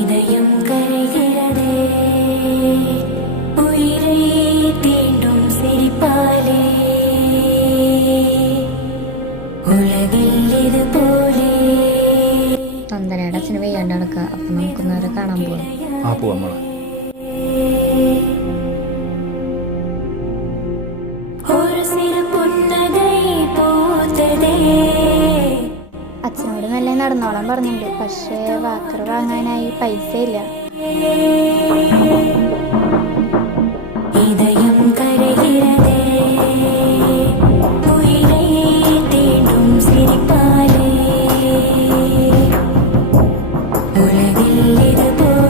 இதயம் கரைகிறதே உயிரை தீண்டும் சிரிப்பாலே ഉലകിൽ ഇതുപോലെ നന്ദനയുടെ അച്ഛന് വയ്യാണ്ട് നടക്കുക. അപ്പൊ നമുക്കൊന്നവരെ കാണാൻ പോവാം. പോവാം മോളെ. അച്ഛനോട് മെല്ലെ നടന്നോളാൻ പറഞ്ഞിട്ടുണ്ട്. പക്ഷേ വാക്കർ വാങ്ങാനായി പൈസ ഇല്ല. இதயம் கரைகிறதே உயிரை தீண்டும் சிரிப்பாலே உலகில் இதுபோல்